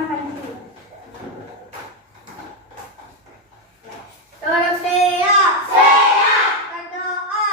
teman Panji. Tolong siap. Berdoa.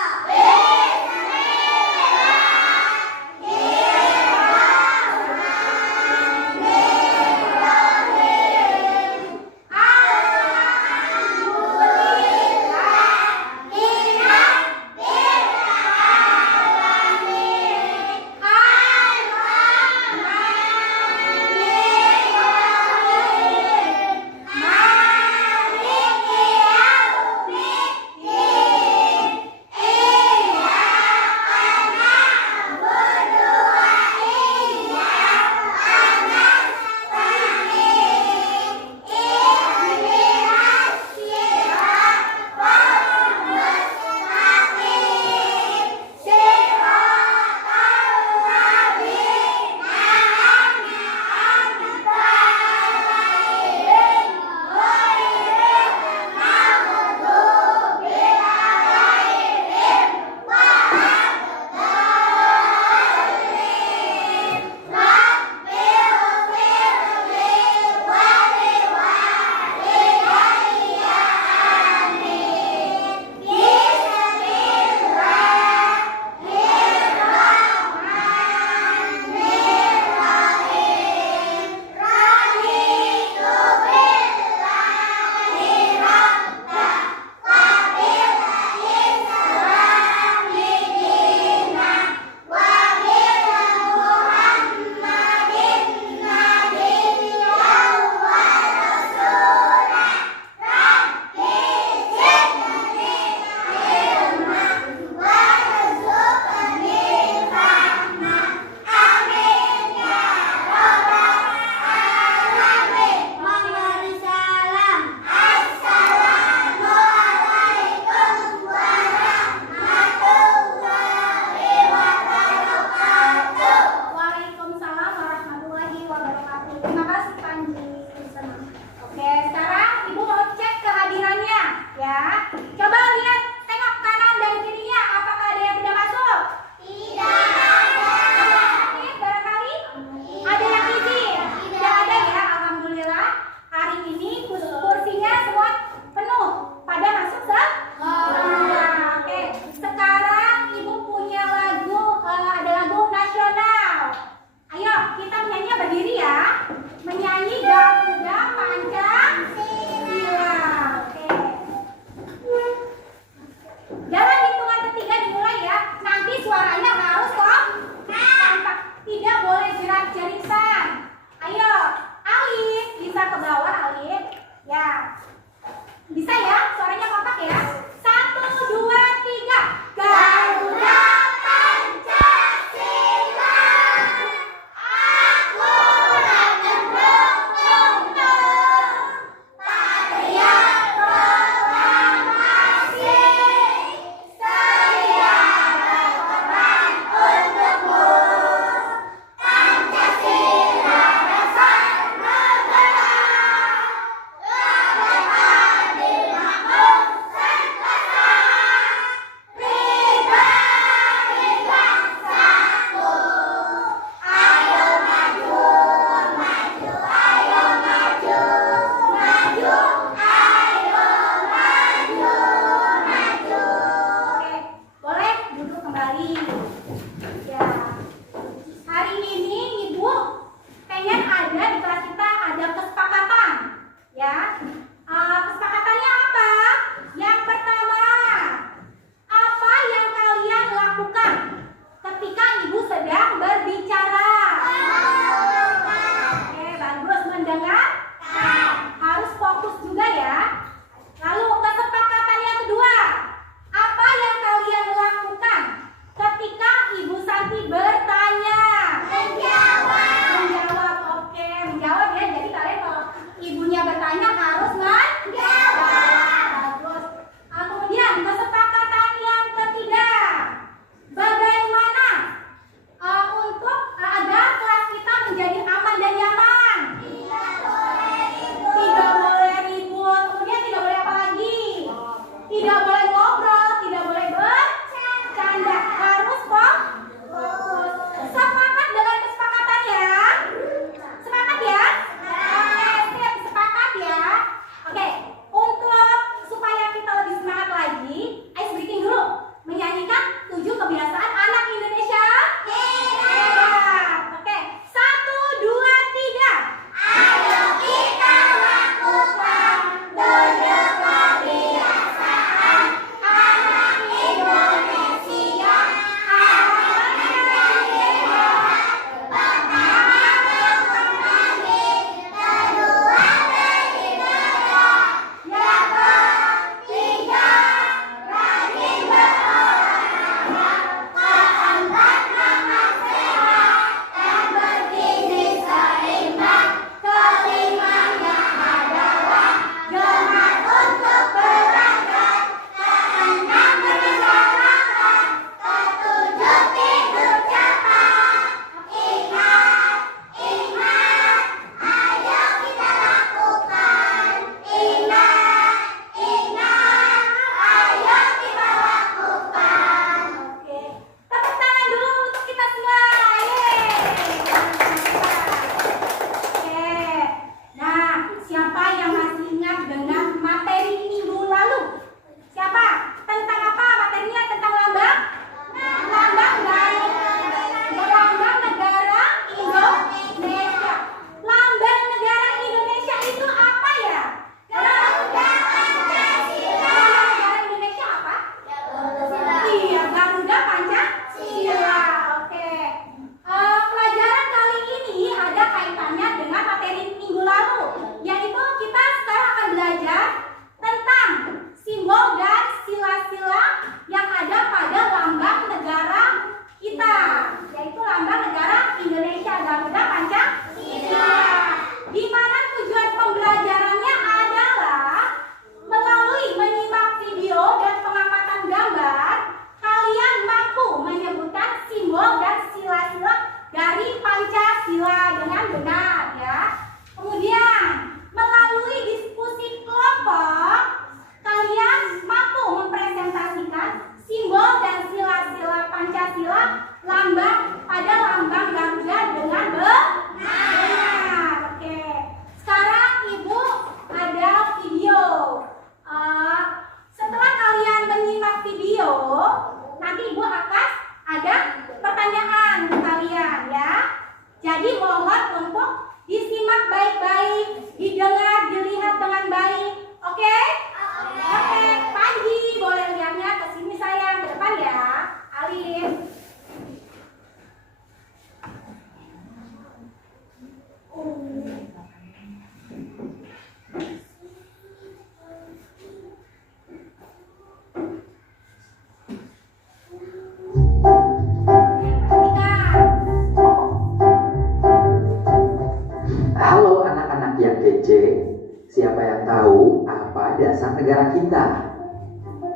Halo anak-anak yang kece, siapa yang tahu apa dasar negara kita?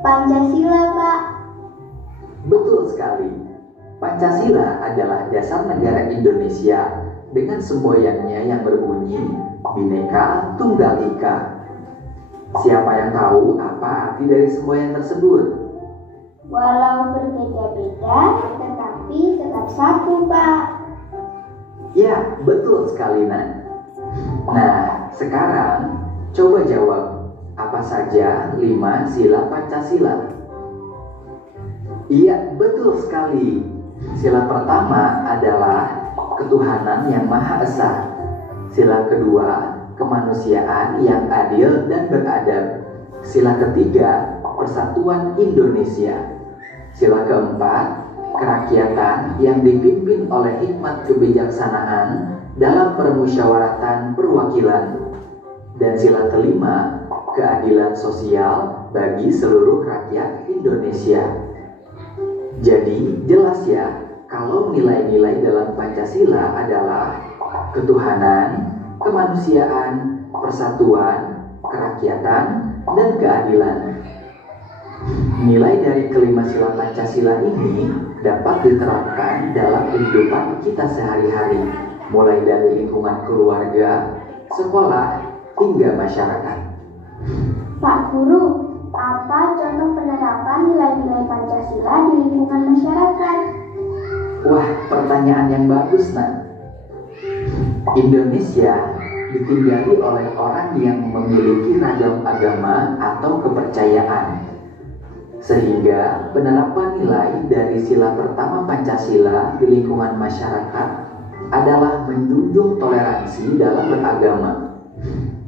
Pancasila, Pak. Betul sekali, Pancasila adalah dasar negara Indonesia dengan semboyannya yang berbunyi Bhinneka Tunggal Ika. Siapa yang tahu apa arti dari semboyan tersebut? Walau berbeda-beda, tetapi tetap satu, Pak. Ya, betul sekali, Nan. Nah, sekarang coba jawab, apa saja 5 sila Pancasila? Iya, betul sekali. Sila pertama adalah ketuhanan yang Maha Esa. Sila kedua, kemanusiaan yang adil dan beradab. Sila ketiga, persatuan Indonesia. Sila keempat, kerakyatan yang dipimpin oleh hikmat kebijaksanaan dalam permusyawaratan perwakilan. Dan sila kelima, keadilan sosial bagi seluruh rakyat Indonesia. Jadi jelas ya, kalau nilai-nilai dalam Pancasila adalah ketuhanan, kemanusiaan, persatuan, kerakyatan, dan keadilan. Nilai dari kelima sila Pancasila ini dapat diterapkan dalam kehidupan kita sehari-hari, mulai dari lingkungan keluarga, sekolah, hingga masyarakat. Pak Guru, apa contoh penerapan nilai-nilai Pancasila di lingkungan masyarakat? Wah, pertanyaan yang bagus, Nan. Indonesia ditinggali oleh orang yang memiliki ragam agama atau kepercayaan. Sehingga penerapan nilai dari sila pertama Pancasila di lingkungan masyarakat adalah menjunjung toleransi dalam beragama.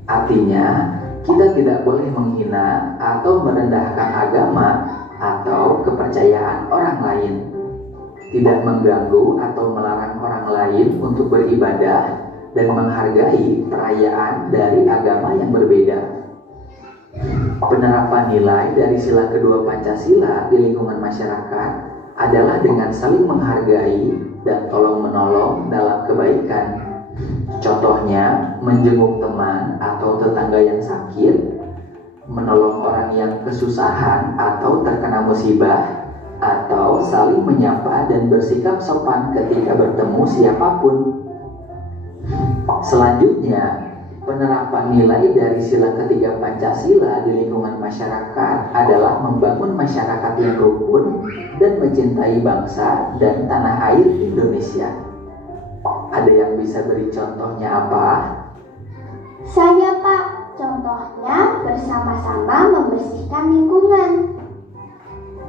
Artinya, kita tidak boleh menghina atau merendahkan agama atau kepercayaan orang lain. Tidak mengganggu atau melarang orang lain untuk beribadah dan menghargai perayaan dari agama yang berbeda. Penerapan nilai dari sila kedua Pancasila di lingkungan masyarakat adalah dengan saling menghargai dan tolong-menolong dalam kebaikan. Contohnya, menjenguk teman atau tetangga yang sakit, menolong orang yang kesusahan atau terkena musibah, atau saling menyapa dan bersikap sopan ketika bertemu siapapun. Selanjutnya, penerapan nilai dari sila ketiga Pancasila di lingkungan masyarakat adalah membangun masyarakat yang rukun dan mencintai bangsa dan tanah air Indonesia. Ada yang bisa beri contohnya apa? Saya, Pak. Contohnya bersama-sama membersihkan lingkungan.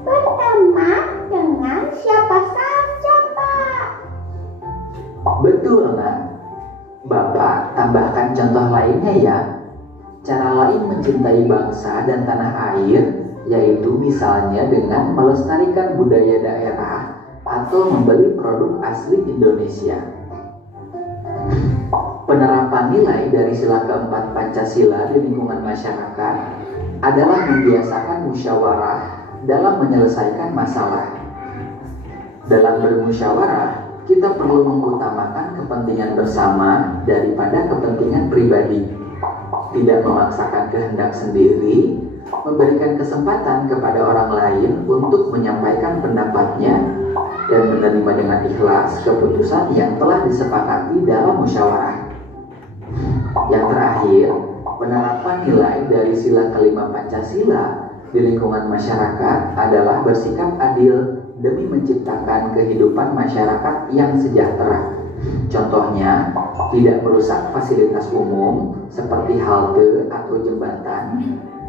Berteman dengan siapa saja, Pak. Betul, Nak. Bapak tambahkan contoh lainnya ya. Cara lain mencintai bangsa dan tanah air yaitu misalnya dengan melestarikan budaya daerah atau membeli produk asli Indonesia. Penerapan nilai dari sila keempat Pancasila di lingkungan masyarakat adalah membiasakan musyawarah dalam menyelesaikan masalah. Dalam bermusyawarah, kita perlu mengutamakan kepentingan bersama daripada kepentingan pribadi. Tidak memaksakan kehendak sendiri, memberikan kesempatan kepada orang lain untuk menyampaikan pendapatnya, dan menerima dengan ikhlas keputusan yang telah disepakati dalam musyawarah. Yang terakhir, penerapan nilai dari sila kelima Pancasila di lingkungan masyarakat adalah bersikap adil demi menciptakan kehidupan masyarakat yang sejahtera. Contohnya, tidak merusak fasilitas umum seperti halte atau jembatan,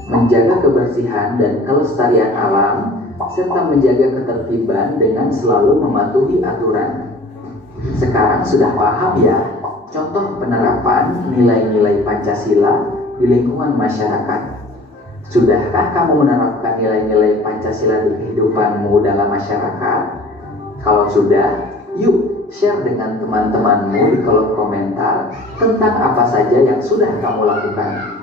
menjaga kebersihan dan kelestarian alam, serta menjaga ketertiban dengan selalu mematuhi aturan. Sekarang sudah paham ya contoh penerapan nilai-nilai Pancasila di lingkungan masyarakat. Sudahkah kamu menerapkan nilai-nilai Pancasila di kehidupanmu dalam masyarakat? Kalau sudah, yuk share dengan teman-temanmu di kolom komentar tentang apa saja yang sudah kamu lakukan.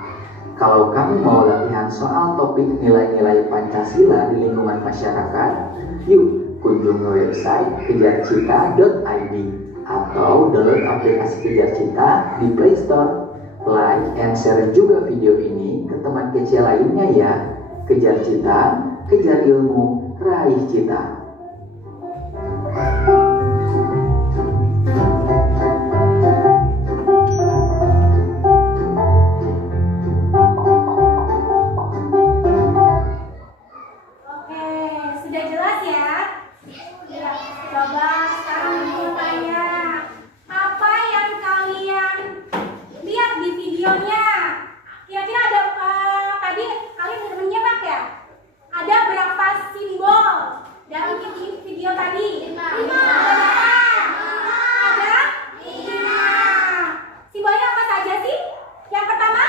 Kalau kamu mau latihan soal topik nilai-nilai Pancasila di lingkungan masyarakat, yuk kunjungi website kejarcita.id atau atau download aplikasi Kejar Cinta di Play Store. Like and share juga video ini ke teman kecil lainnya ya. Kejar cinta, kejar ilmu, raih cita. Oke, sudah jelas ya? Ya, coba sekarang aku tanya, apa yang kalian lihat di videonya? Kira-kira ada tadi kalian sudah menyimak ya? Ada berapa simbol dalam video tadi? 5. Ada 5. Simbolnya apa saja sih? Yang pertama?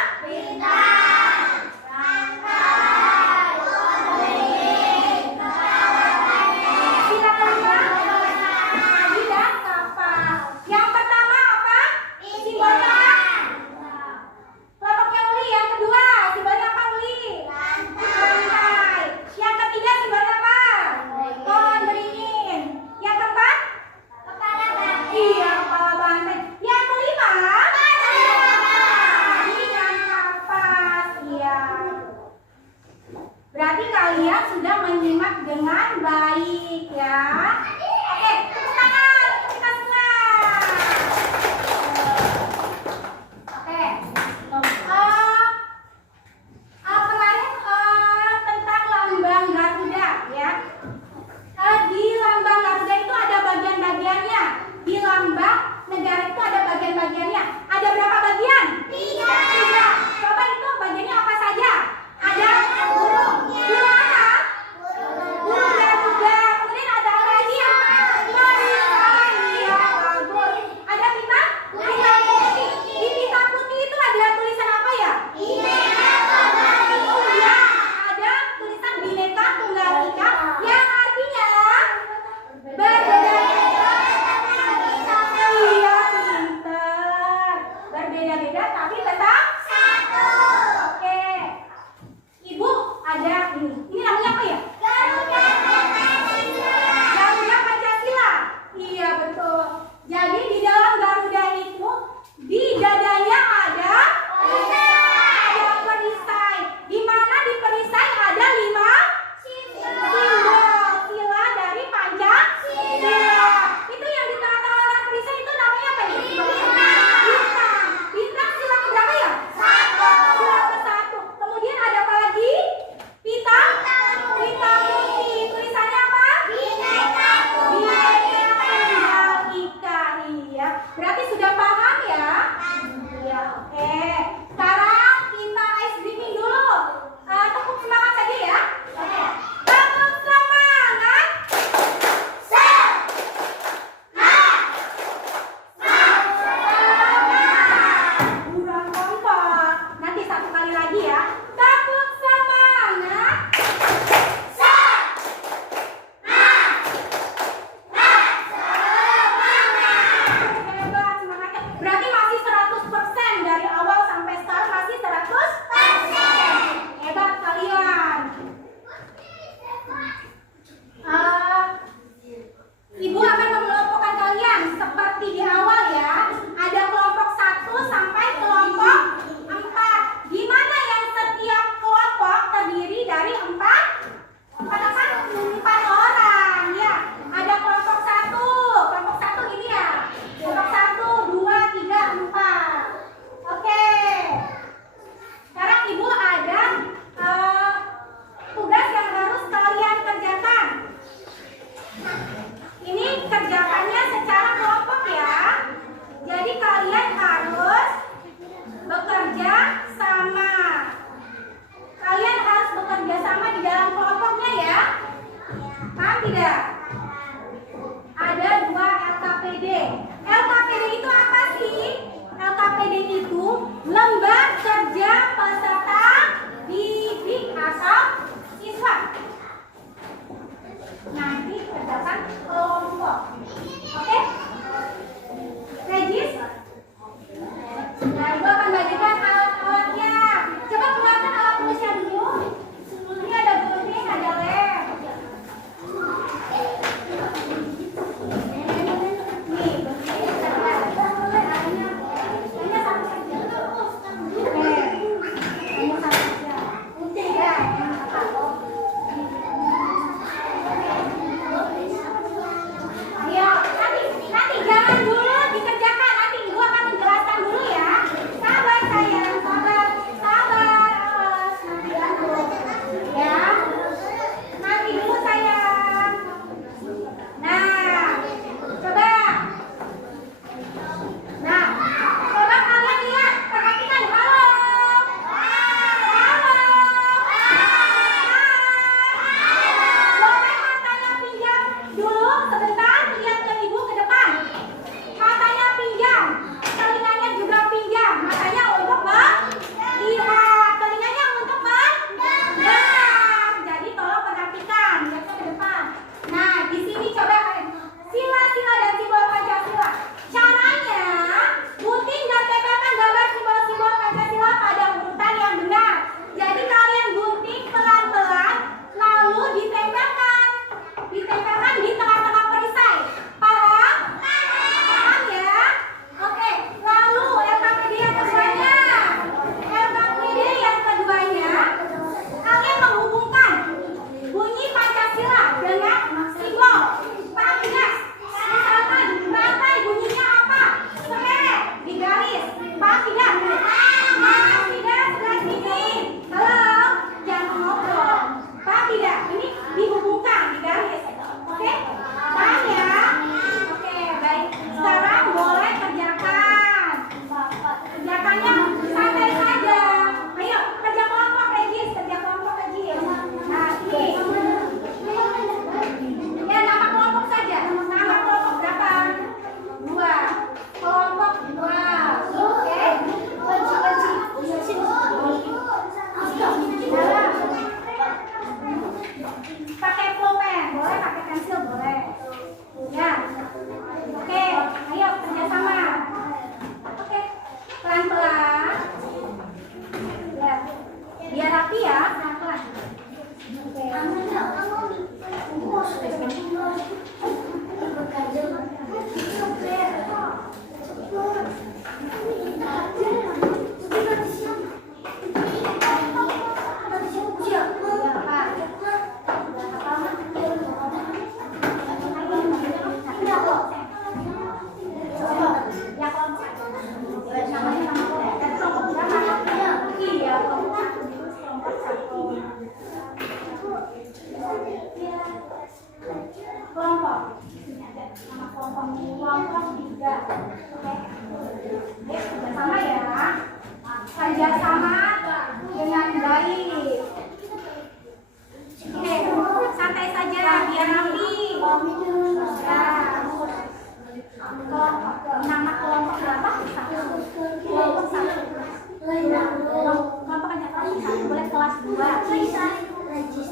Dua.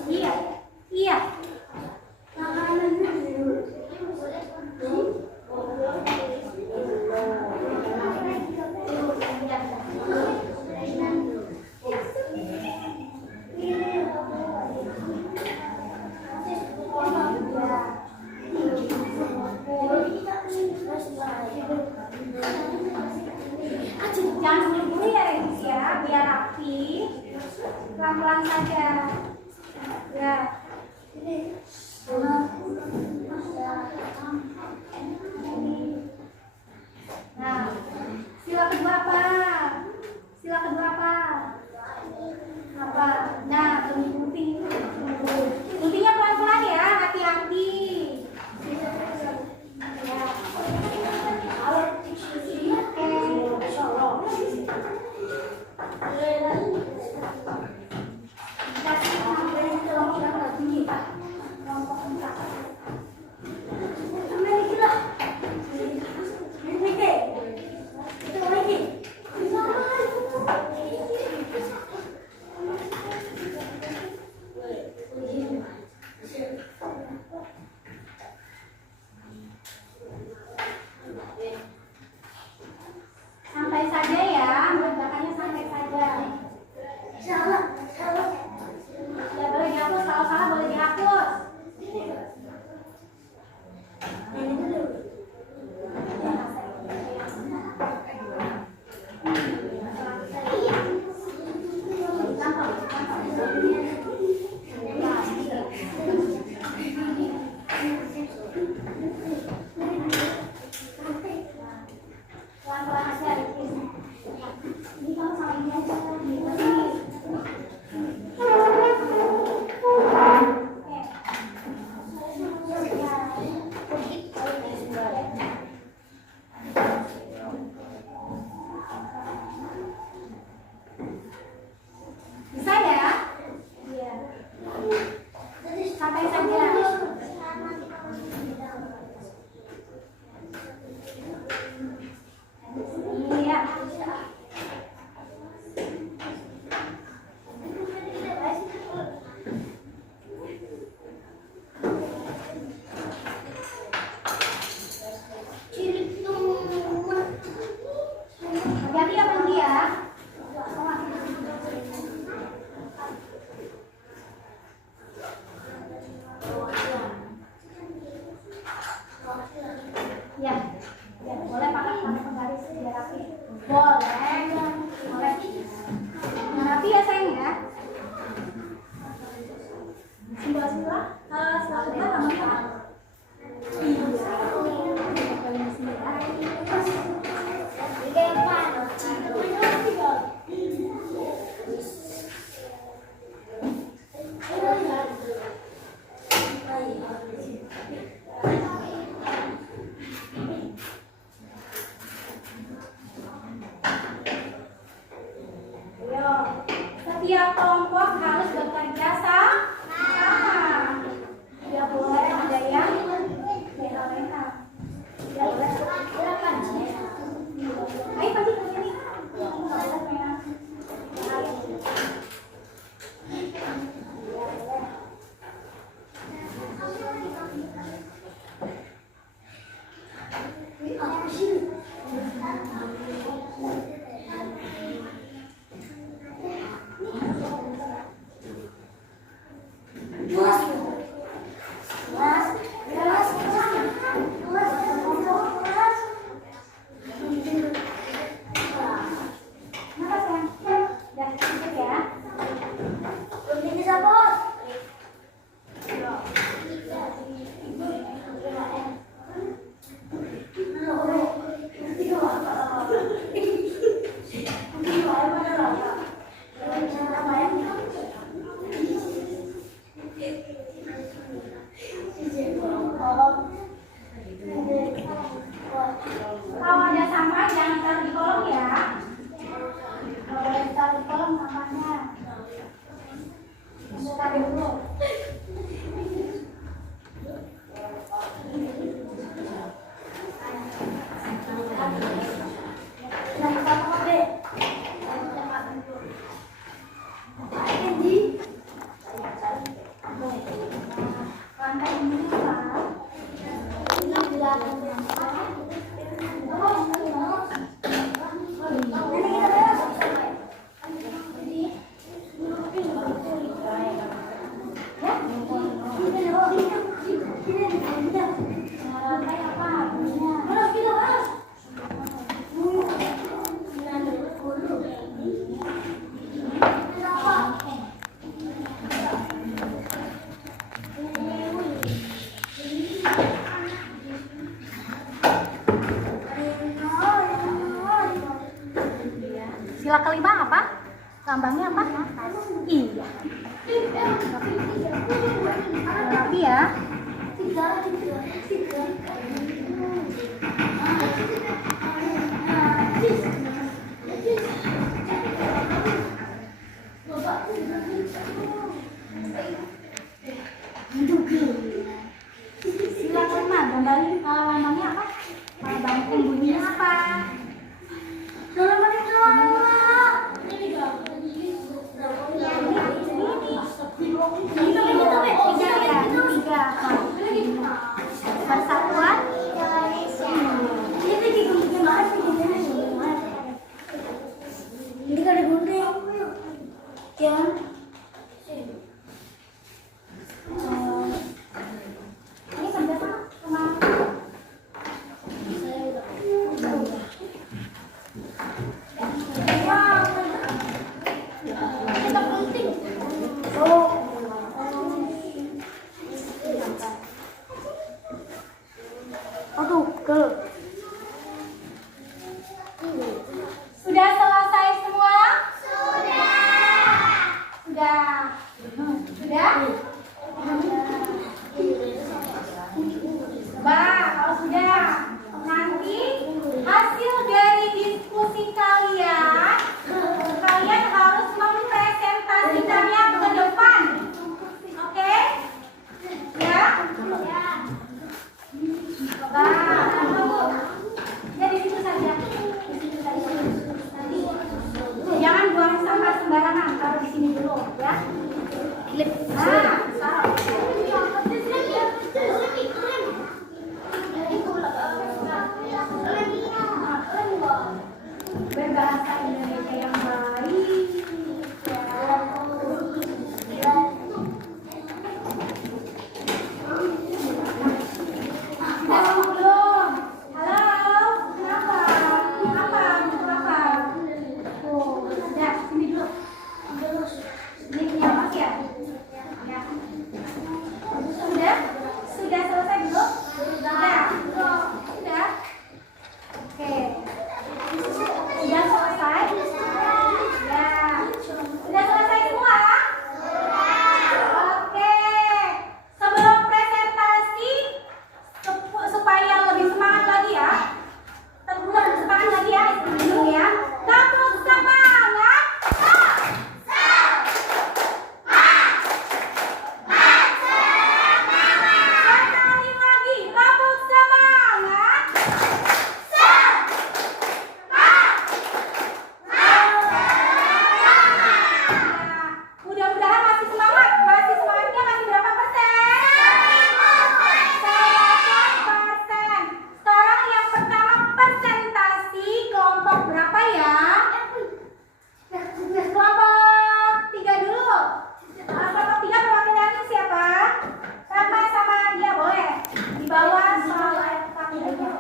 Iya. Iya. Jangan buru-buru ya Regis ya, biar rapi. Pelan-pelan saja. Ya. Nah, sila kedua apa? Sila kedua apa? Apa? Nah, gunting. Guntingnya pelan-pelan ya, hati-hati. Ya. Santai saja ya, mengerjakannya santai saja. Ya boleh dihapus, kalau salah boleh dihapus. Pelan-pelan aja, Regis. Ini kamu sama ini aja. Bisa ya? Iya. Santai saja. Iya. Hati-hati ya Putri ya. Ya, ya boleh pakai penggaris biar rapi. Boleh, boleh. Nah, rapi ya sayang ya. Sila kedua namanya apa? Setiap kelompok harus bekerja sama. Tidak boleh ada yang lena-lena. Tidak boleh. Ayo Panji ke sini. Kalau ada sampah jangan taruh di kolong ya. Kalau boleh ditaruh di kolong sampahnya. Taruh dulu. Jangan lupa pakai. Ini Sila kelima apa? Lambangnya apa? Iya. Rapi ya. Sila kelima, gambarin lambangnya apa? Lambang bunyinya apa? Persatuan Ini kada gunting. Jangan. ini kerja sama Kita penting. Oh. Aduh, ke. Sudah selesai semua? Sudah. Sudah? Bah, kalau sudah, nanti hasil dari diskusi kalian, kalian harus mempresentasikannya ke depan. Oke? Ya? Bah, ya di situ saja. Di situ saja. Jangan buang sampah sembarangan, taruh di sini dulu, ya. Nah, taruh. Berbahasa Indonesia yang baik. Sudah belum? Halo? Kenapa? Apa? Butuh apa? Oh, sudah. Sini dulu. Ini punya Mas ya? Ya. Sudah? Sudah selesai belum? Sudah. Sudah? Oke. Sudah selesai? Ya. Sudah selesai semua? Oke. Sebelum presentasi, supaya lebih semangat lagi ya. Lebih semangat lagi ya, minum ya. Tepuk semangat. Sekali lagi, tepuk semangat. Mudah-mudahan masih semangat. Masih semangatnya masih berapa persen? 100%. Sekarang yang pertama presentasi kelompok berapa ya? Kelompok 3 dulu. Kelompok 3 perwakilannya siapa? Sama-sama dia boleh. Di bawah slide kakinya.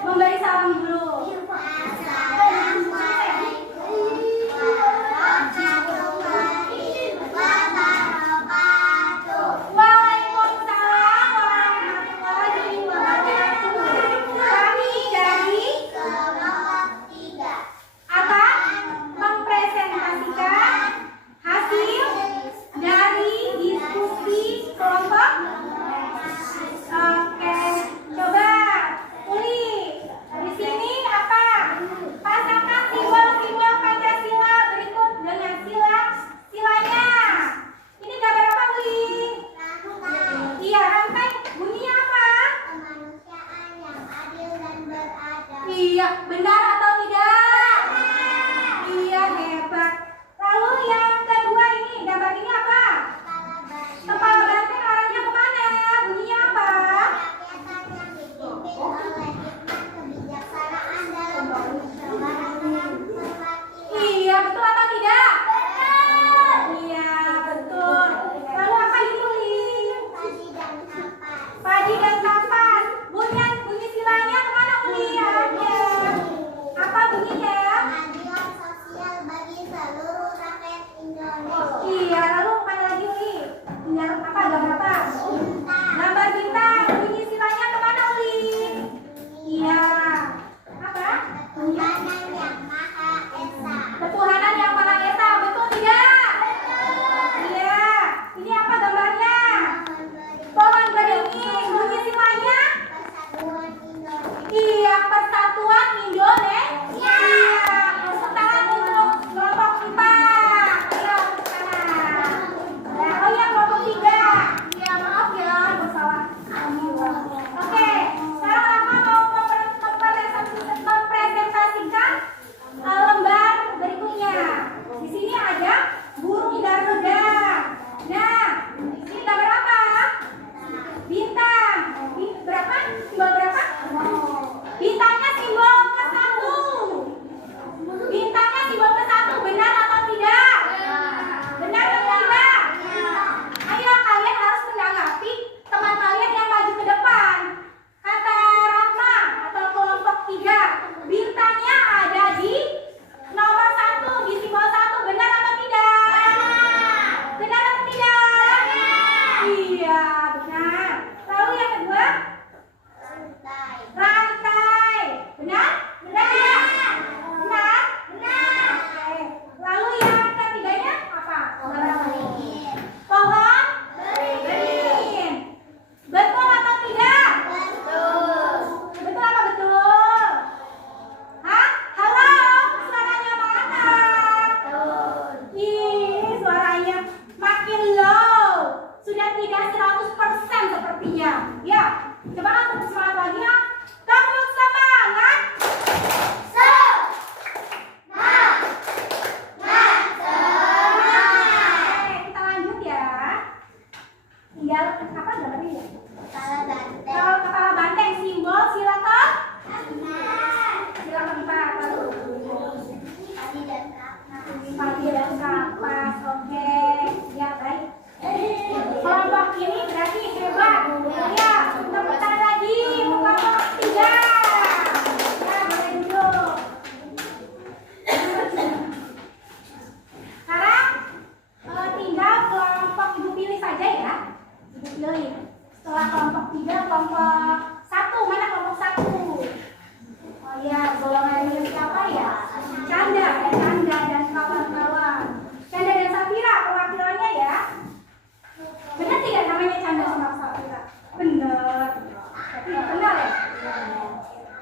Memberi salam dulu. Waalaikumsalam warahmatullahi wabarakatuh. Kami dari apa? Mempresentasikan hasil dari diskusi kelompok. Oke, coba Uli. Di sini apa? Pasangkan simbol-simbol Pancasila berikut dengan silanya. Ini gambar apa, Uli? Iya, rantai bunyinya apa? Kemanusiaan yang adil dan beradab. Iya, benar atau tidak? Iya, hebat. Lalu yang kedua ini, gambar ini apa? Kepala banteng arahnya kemana? Bunyinya apa? Rakyatan yang dipimpin oleh hikmat kebijaksanaan dalam bermusyawarah dengan hormati. Iya, betul atau tidak? Iya, betul. Lalu apa ini, Uli? Padi dan kapas. Padi dan kapas. Bunyi silanya kemana, Uli? Ada.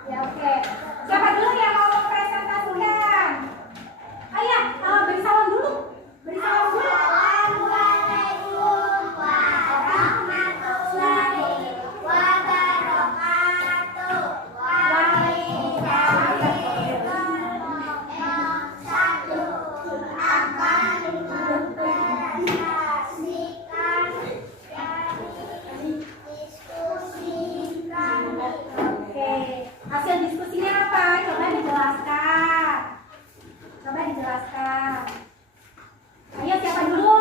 Ya, oke. Siapa dulu yang mau mempresentasikan? Ayo, beri salam dulu. Beri salam dulu. Assalamualaikum warahmatullahi wabarakatuh. Satu akan mempresentasikan dari diskusi kami. Oke. Hasil diskusinya apa? Coba dijelaskan. Coba dijelaskan. Ayo, siapa dulu?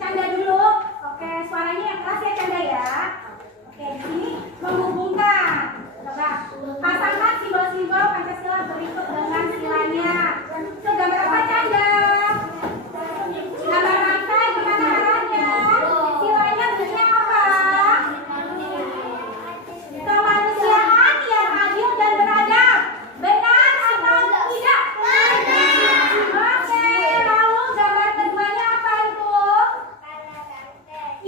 Canda dulu. Oke, suaranya yang keras ya, Canda ya. Oke, di sini menghubungkan. Coba pasangkan simbol-simbol Pancasila berikut dengan silanya. Itu gambar apa, Canda? Gambar rangkai, gimana arahnya? Silanya bentuknya apa? Kemanusiaan yang adil dan beradab. Benar atau tidak? Oke, lalu gambar keduanya apa itu?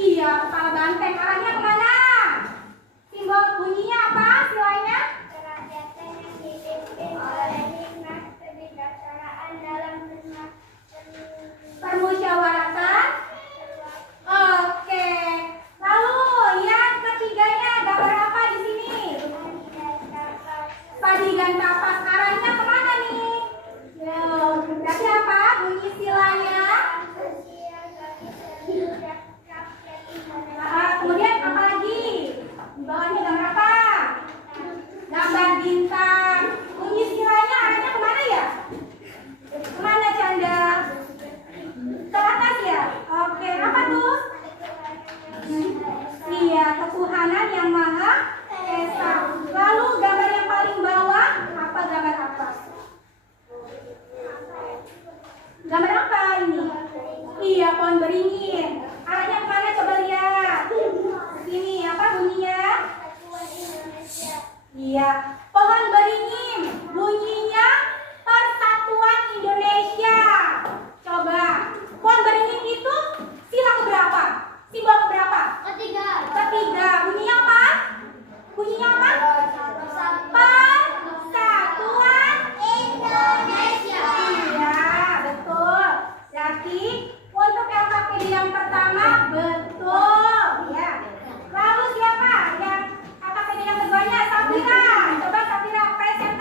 Iya, kepala banteng. Arahnya kemana? Simbol bunyinya apa? Silanya? Permusyawaratan. Oke. Lalu yang ketiganya gambar apa di sini? Padi dan kapas. Arahnya kemana nih? Berarti apa bunyi silanya? Kemudian apa lagi? Di bawahnya gambar apa? Gambar bintang. Bunyi silanya arahnya kemana ya? Kemana, Canda? Ke atas ya? Oke, apa tuh? Iya, ketuhanan yang Maha Esa. Lalu gambar yang paling bawah, apa gambar apa? Gambar apa ini? Iya, pohon beringin. Arahnya kemana? Coba lihat. Sini, apa bunyinya? Iya, pohon beringin. Bunyinya Persatuan Indonesia. Coba, pohon beringin itu sila keberapa? Simbol keberapa? Ketiga. Bunyinya apa? Bunyinya apa? Persatuan Indonesia. Iya, betul. Berarti untuk LKPD yang pertama betul, ya. Lalu siapa yang LKPD yang keduanya? Safira. Coba Safira presentasi.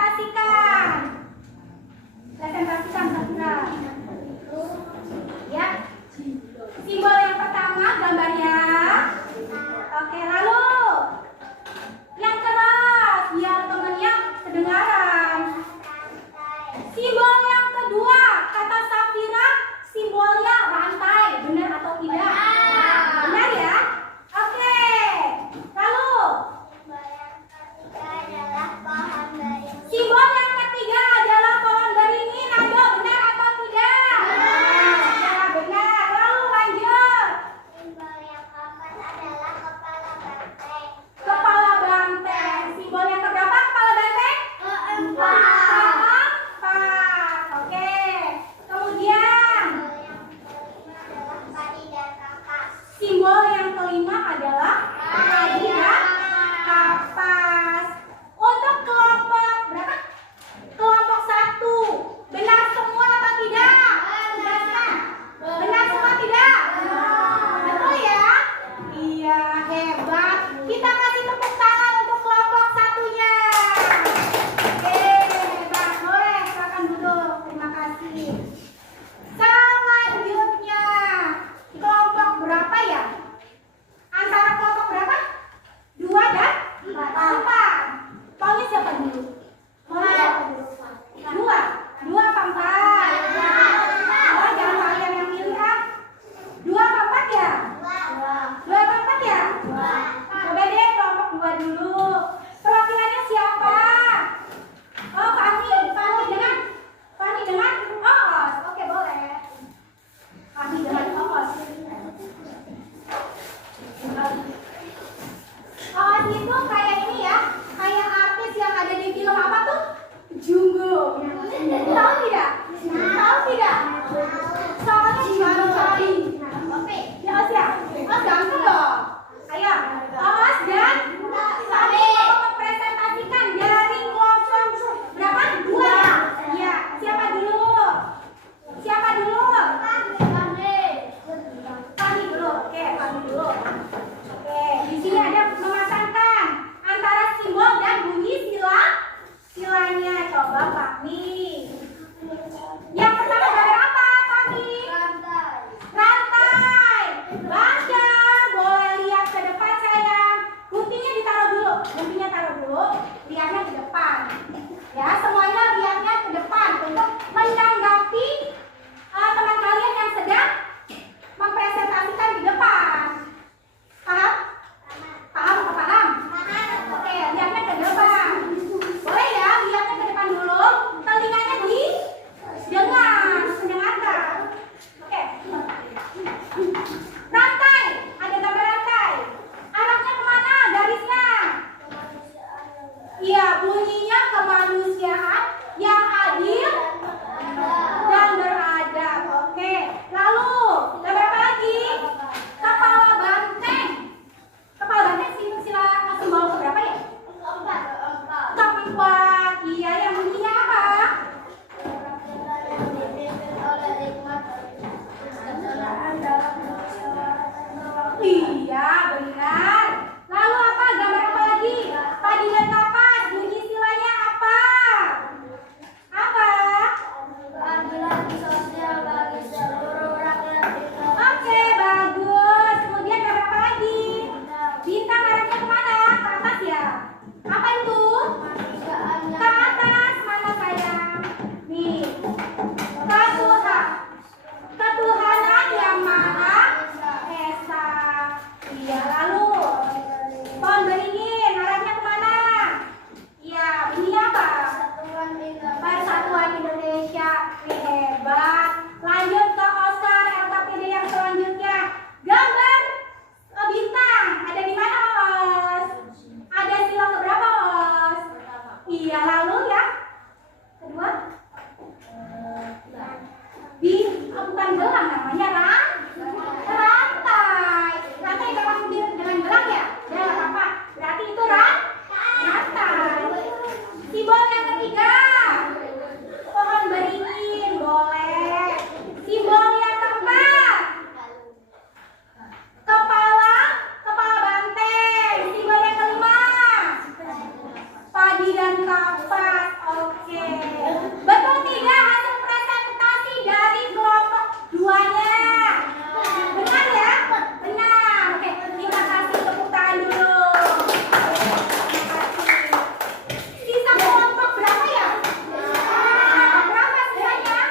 Iya, bunyinya kemanusiaan yang adil dan beradab. Oke, lalu gambar apa lagi? Kepala banteng. Kepala banteng simbol keberapa ya? Keempat. Iya, yang bunyinya apa? Iya, benar. Lalu apa? Gambar apa lagi? Padi dan kapas. Bunyi istilahnya apa? Apa? Keadilan sosial bagi seluruh rakyat. Oke, bagus. Kemudian gambar apa lagi? Bintang arahnya kemana? Ke atas ya? Apa itu? Ke atas. Mana sayang? Nih. Ketuhanan yang Maha Esa. Iya, lalu pohon beringin arahnya kemana? Iya, ini apa? Persatuan Indonesia. Hebat. Lanjut ke Oscar LKPD yang selanjutnya. Gambar bintang ada di mana, Os? Ada sila keberapa, Os? Iya, lalu ya kedua bukan gelang namanya rantai. Rantai kalau dengan gelang ya? Ya apa? Berarti itu rantai. Simbol yang ketiga, pohon beringin boleh. Simbol yang keempat, kepala banteng. Simbol yang kelima, padi dan kapas. Oke, betul tidak hasil presentasi dari kelompok duanya? Benar ya? Benar. Oke, kita kasih tepuk tangan dulu. Terima kasih. Sisa kelompok berapa ya? Berapa sisanya?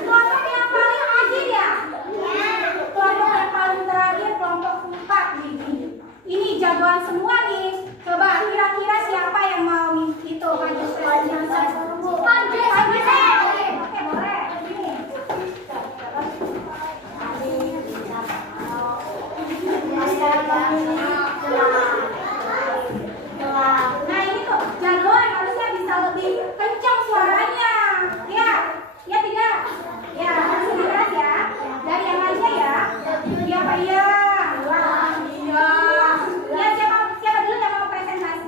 Kelompok yang paling akhir ya? Kelompok yang paling terakhir, kelompok 4 nih. Ini jagoan semua nih. Coba kira-kira siapa yang mau itu maju presentasi? Oke, boleh. Ini. Nah, ini tuh jagoan harusnya bisa lebih kencang suaranya. Ya, ya tidak? Ya, harus keras ya. Dari yang lainnya ya. Iya Pak, iya. Wah, iya. Ya, siapa dulu yang mau presentasi?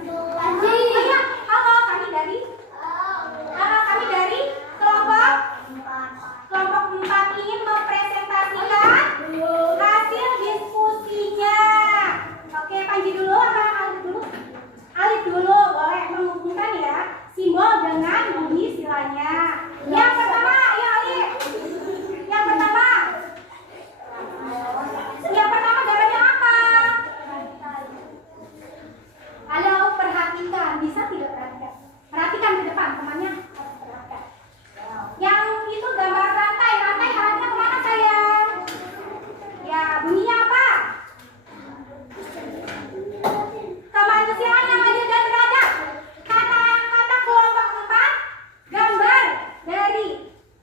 Iya, halo, kami dari kelompok 4 ingin mempresentasikan hasil diskusinya. Oke, Panji dulu apa Alif dulu? Alif dulu, boleh menghubungkan ya simbol dengan bunyi silanya. Yang pertama, ya Alif. Yang pertama gambarnya apa? Halo, perhatikan. Bisa tidak perhatikan? Perhatikan ke depan, temannya harus perhatikan. Yang itu gambar rantai arahnya kemana sayang? Ya, bunyinya apa? Kemanusiaan yang adil dan beradab. Kata kelompok 4, gambar dari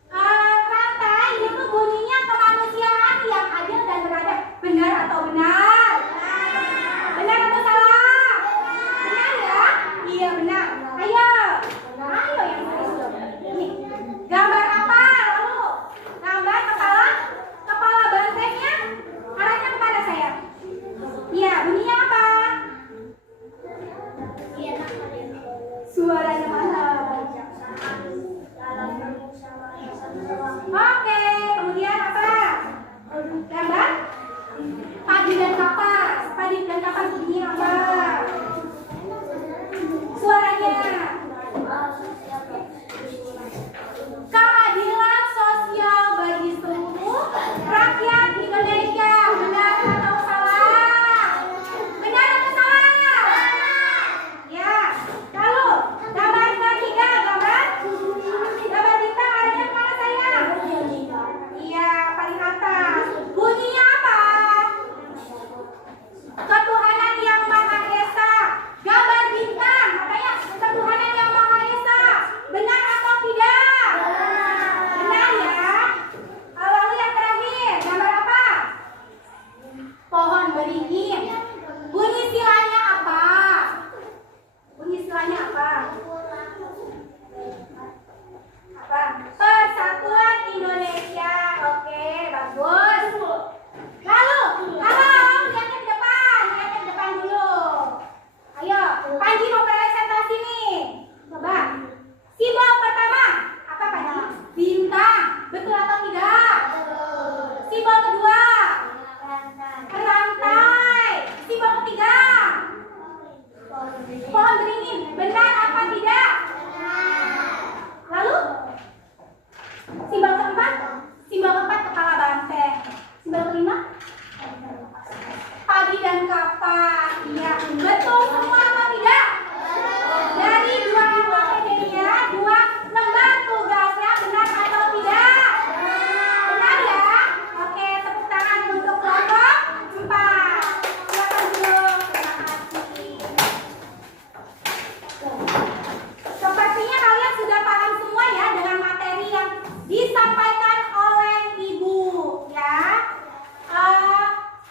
rantai itu bunyinya kemanusiaan yang adil dan beradab. Benar atau benar? Benar atau salah? Benar ya? Iya benar. Ayo yang serius. Ini gambar apa? Lalu gambar kepala bantengnya arahnya kemana sayang? Iya, bunyinya apa? Suaranya mana? Oke, kemudian apa? Gambar padi dan kapas. Padi dan kapas bunyinya apa? Suaranya. Keadilan sosial bagi seluruh rakyat Indonesia. Benar atau salah? Benar atau salah? Ya. Lalu Panji mau presentasi nih. Coba. Simbol pertama apa Panji? Bintang. Betul atau tidak? Simbol kedua rantai. Simbol ketiga pohon beringin. Benar apa tidak? Lalu simbol keempat kepala banteng. Simbol kelima padi dan kapas. Iya, betul semua apa tidak? Dari dua LKPD-nya, dua lembar tugasnya benar atau tidak? Benar ya? Oke, tepuk tangan untuk kelompok 4. Silakan dulu. Terima kasih. Sepertinya kalian sudah paham semua ya dengan materi yang disampaikan oleh Ibu ya.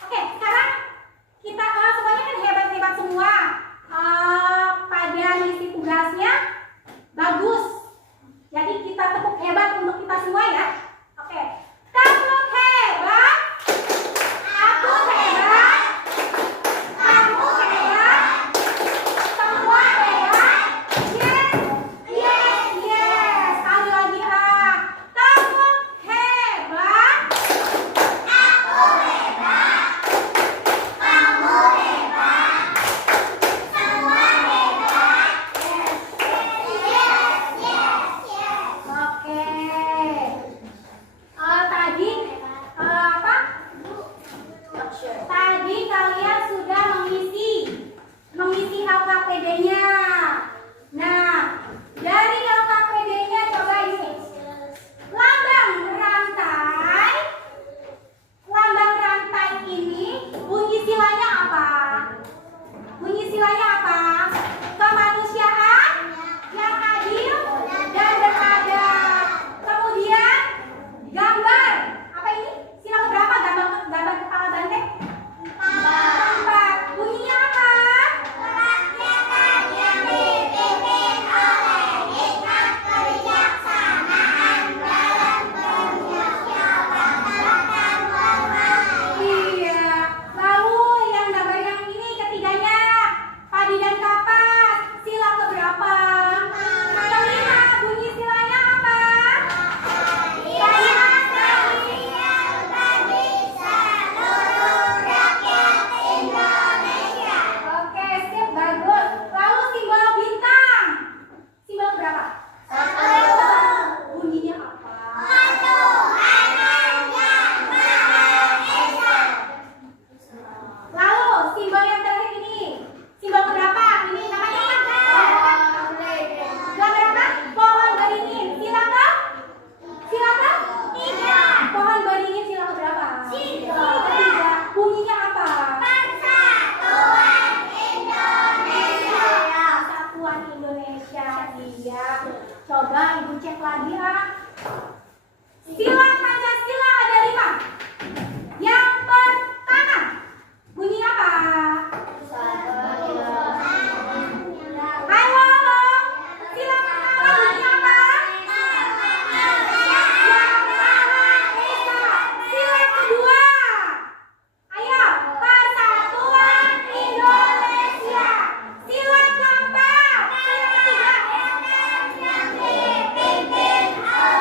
Oke, sekarang kita semuanya kan hebat-hebat semua. Pada misi tugasnya bagus. Jadi kita tepuk hebat untuk kita semua ya. Oke. Tepuk hebat. Aku hebat. Kamu hebat. Semua hebat. Yes. Yes, yes. Sekali lagi tepuk hebat. Aku hebat. Kamu hebat. Semua hebat. Yes. Yes, yes. Oke. Tadi apa? Tadi kalian sudah mengisi LKPD-nya. Nah, dari LKPD-nya coba ini. Lambang rantai ini bunyi silanya apa? Bunyi silanya apa? Kemanusiaan yang adil dan beradab. Kemudian gambar. Apa ini? Sila keberapa gambar kepala banteng? 4. Bunyinya apa? Kerakyatan yang dipimpin oleh hikmat kebijaksanaan dalam permusyawaratan hormat. Iya. Lalu yang gambar yang ini ketiganya padi dan kapas. Sila keberapa? Kelima. Bunyi silanya apa? Oke, sip, bagus. Lalu simbol bintang. Simbol berapa? 1. Bunyinya apa? Lalu simbol yang terakhir ini. Simbol berapa? Ini namanya apa? Gambar apa? Pohon beringin. Silakan. 3. Pohon beringin sila berapa? 3. Bunyinya apa? Persatuan Indonesia. Persatuan Indonesia. Iya. Coba Ibu cek lagi Sila Pancasila ada 5. Yang pertama bunyi apa? Ayo, sila pertama bunyi apa? Yang Maha Esa. Sila kedua. Ayo, Persatuan Indonesia. Sila keempat. Sila ketiga. Yang dipimpin oleh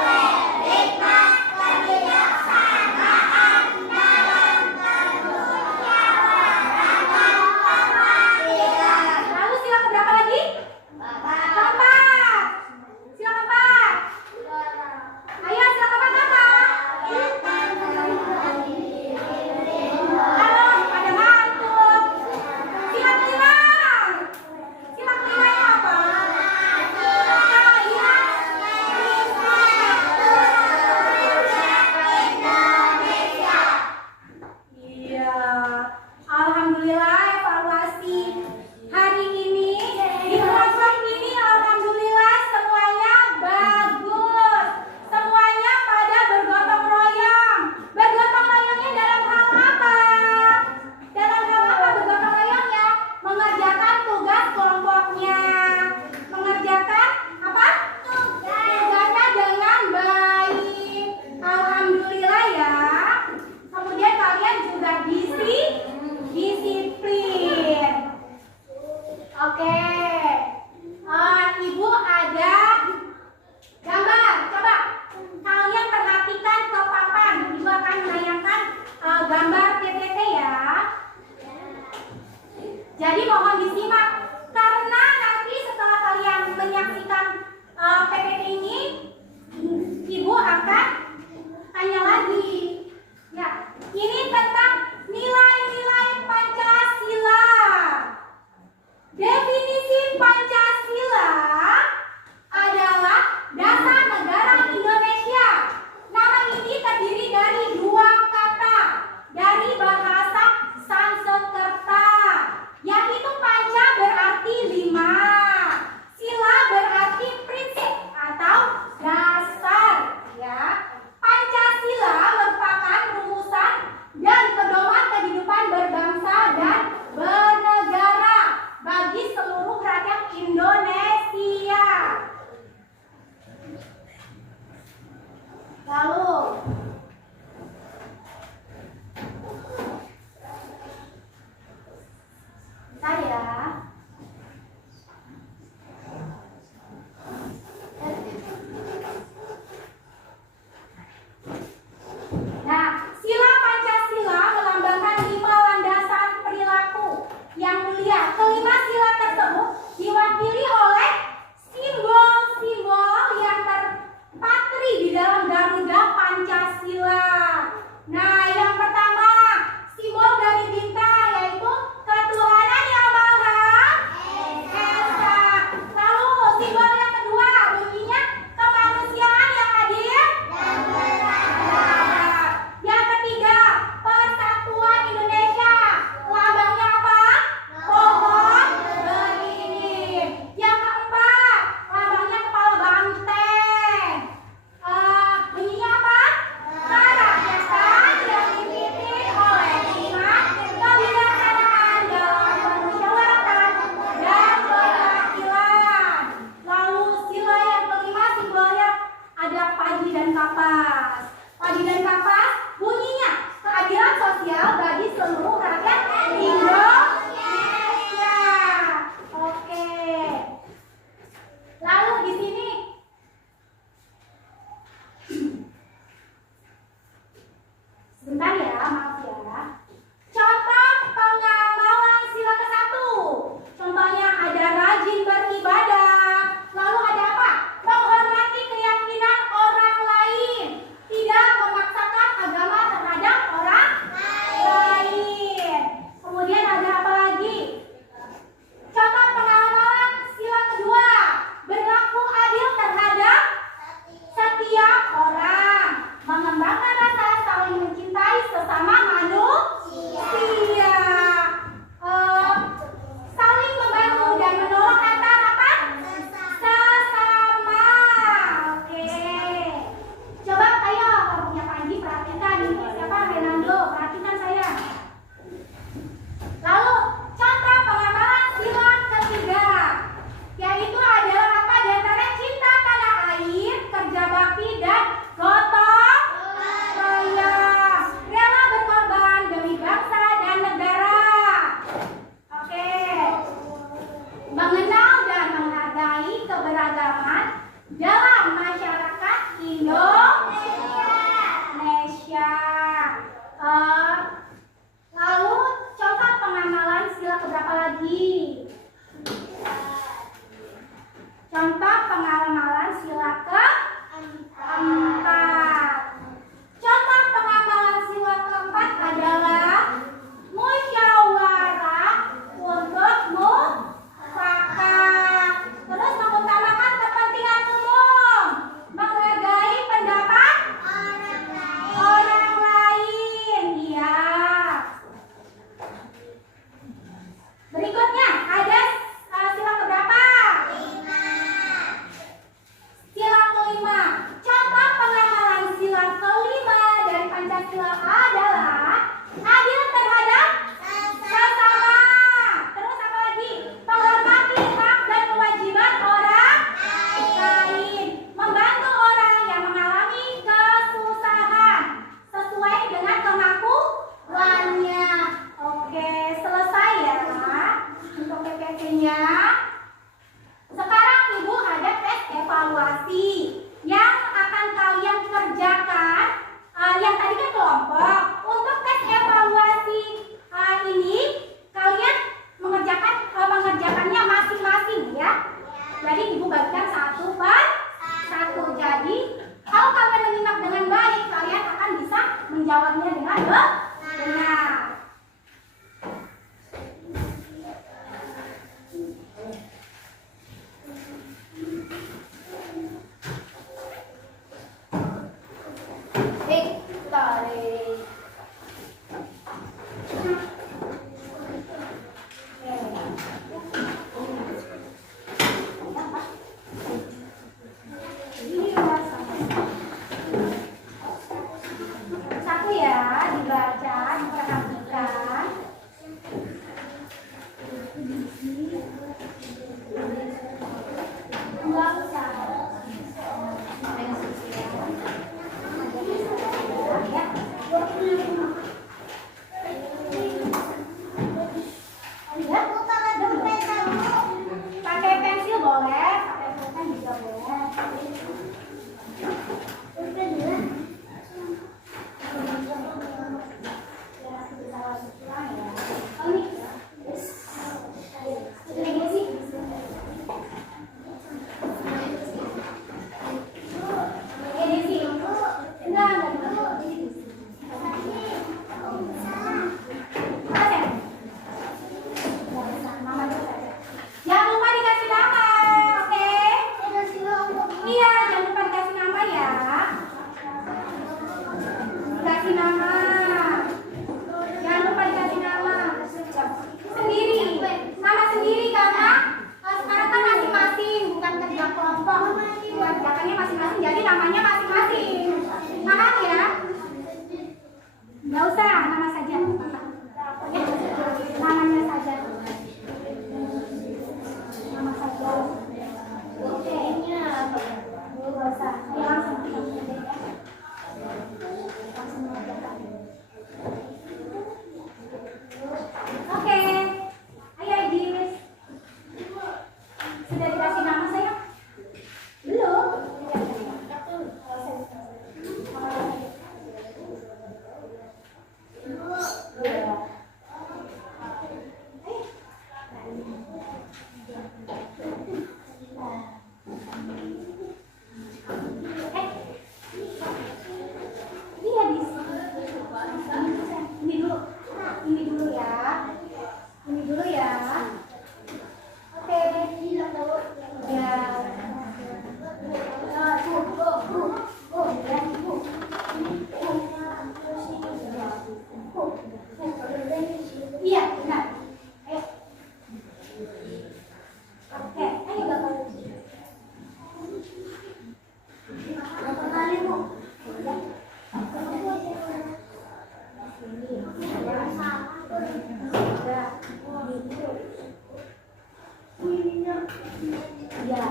Iya.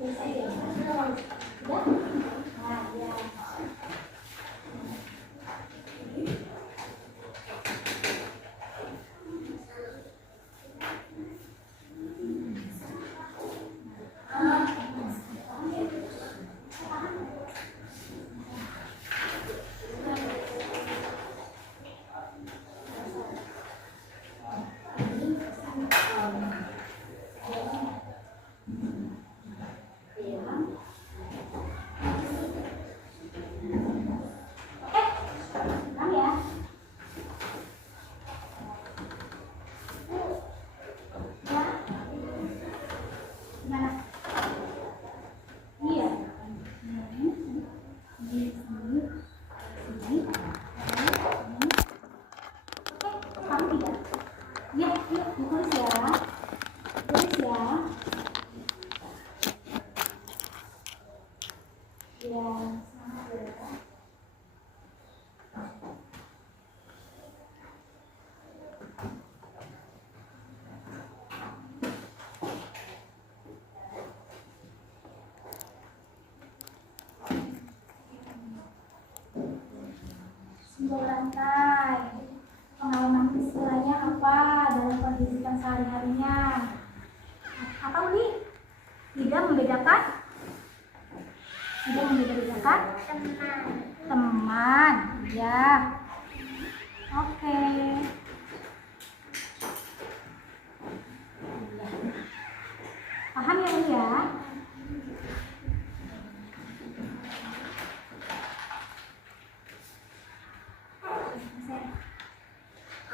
Selesai ya. Sudah? Nah, ya. Simbol rantai. Pengalaman istilahnya apa dalam pendidikan sehari-harinya? Apa Uli? Tidak membedakan? Tidak membedakan? Teman. Ya. Oke. Paham ya Uli ya?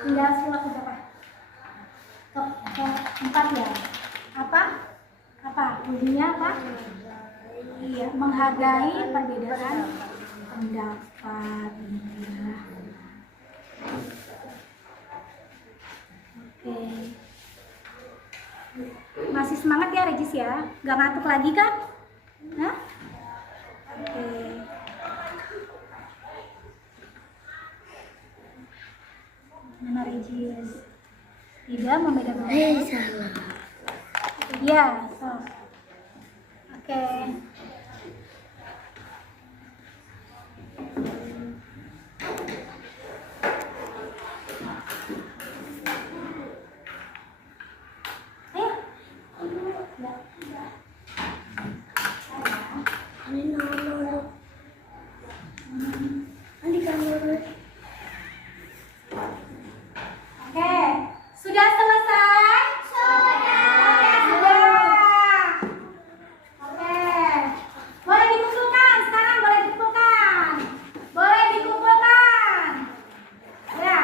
Tinggal surat berapa? Keempat ya. Apa? Bunyinya apa? Iya, menghargai perbedaan pendapat. Ya. Oke. Masih semangat ya Regis ya? Gak ngantuk lagi kan? Hah? Oke. Mana Regis? Tidak membedakan. Salah. Iya, so. Oke. Ayo. Oke, sudah selesai? Sudah. Oke. Boleh dikumpulkan, sekarang boleh dikumpulkan. Boleh dikumpulkan. Ya.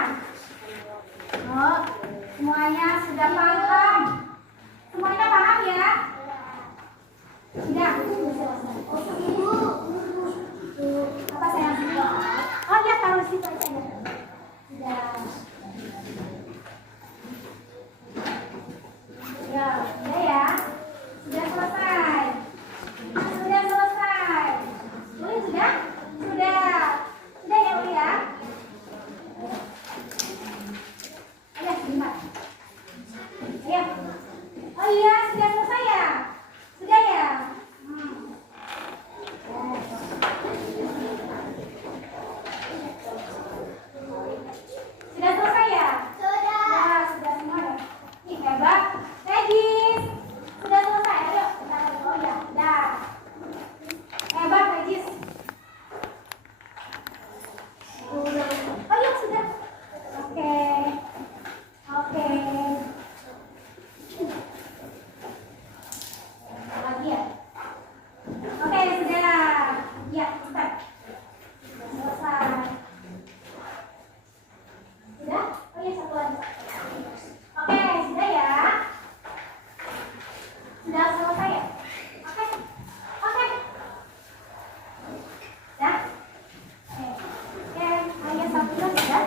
Oh, semuanya sudah paham. Semuanya paham ya? Sudah. Apa sayang? Oh ya, taruh situ aja. Sudah. Ya, sudah ya. Sudah selesai. Sudah selesai. Uli sudah? Sudah. Sudah ya Uli ya? Ayo, sebentar. Ayo. Oh iya, sudah selesai ya? Sudah ya? Sudah selesai ya? Sudah. Ya, sudah semua ya. Ih, hebat. Regis. Sudah selesai. Ayo, kita lagi. Oh ya, dah. Hebat, Regis. Oh ya, sudah. Oke. Oke. Lagi ya? Oke, sudah. Ya, cepat. Selesai. Sudah? Oh iya, satu lagi. Oke, sudah ya? Sudah selesai ya? Oke. Oke. Sudah? Oke. Oke, hanya satu lagi sudah?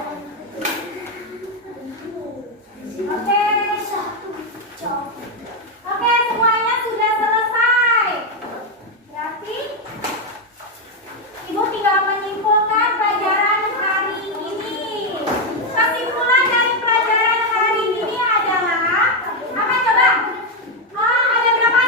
Oke. Oke, semuanya sudah selesai. Berarti Ibu tinggal menyimpulkan pelajaran hari ini. Kesimpulan dari pelajaran hari ini adalah apa coba? Oh, ada berapa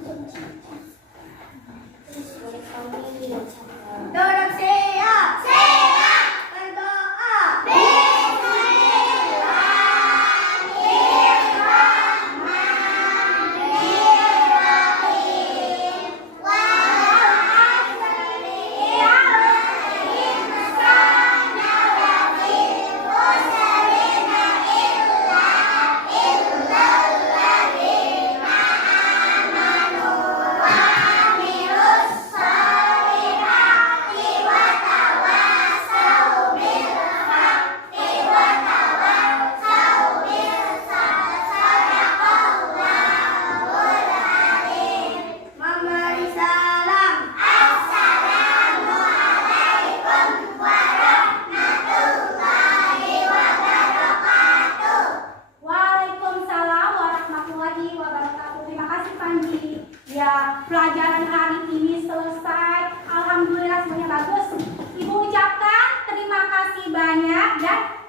Duduk siap. Siap. Berdoa. Memberi salam. Waalaikumsalam warahmatullahi wabarakatuh. Terima kasih Panji. Ya, pelajaran hari ini selesai. Alhamdulillah semuanya bagus. Ibu ucapkan terima kasih banyak dan